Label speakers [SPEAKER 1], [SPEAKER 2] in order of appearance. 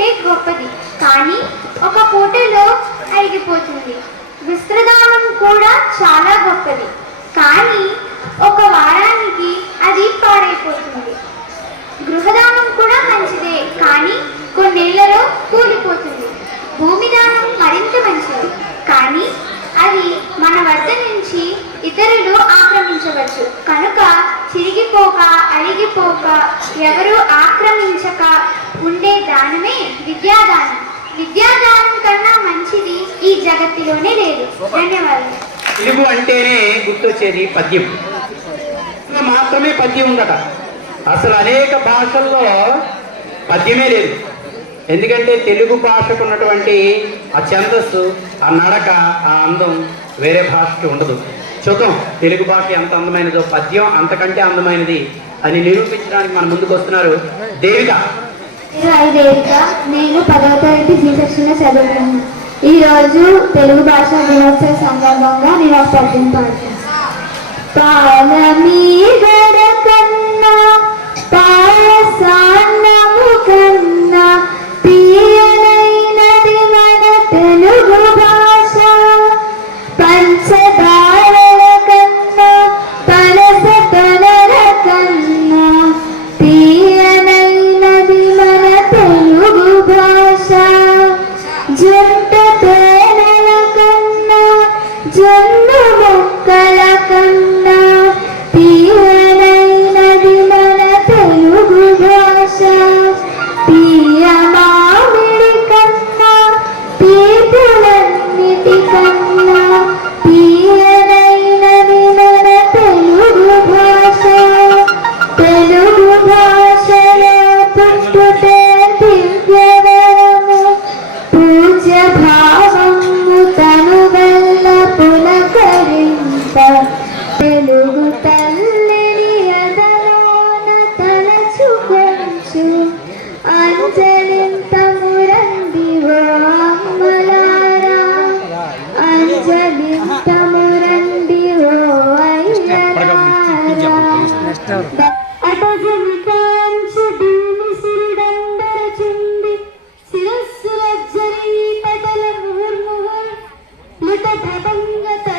[SPEAKER 1] ఉంటే గొప్పది. కానీ ఒక పూటలో అరిగిపోతుంది విస్తృదానం కూడా చాలా గొప్పది. కానీ ఒక వారానికి అది పాడైపోతుంది. గృహదానం కూడా మంచిదే. కానీ ఆక్రమించవచ్చు. కనుక చిరిగిపోక అలిగిపోక ఎవరు ఆక్రమించక ఉండే దానమే విద్యాదానం. విద్యాదానం కన్నా మంచిది ఈ జగత్తులోనే లేదు. ధన్యవాదాలు.
[SPEAKER 2] తెలుగు అంటేనే గుర్తొచ్చేది పద్యం. మాత్రమే పద్యం ఉందట. అసలు అనేక భాషల్లో పద్యమే లేదు. ఎందుకంటే తెలుగు భాషకు ఉన్నటువంటి ఆ ఛందస్సు ఆ నడక ఆ అందం వేరే భాషకి ఉండదు. చూద్దాం తెలుగు భాష ఎంత అందమైనదో పద్యం అంతకంటే అందమైనది అని నిరూపించడానికి మన ముందుకు వస్తున్నారు దేవిక
[SPEAKER 1] నేను నేను పదవ తరగతి జీ సెక్షన్ ఈ రోజు తెలుగు భాష దినోత్సవ సందర్భంగా నేను ఒక పద్యం పాడుతాను కన్నా and say ृतभङ्गत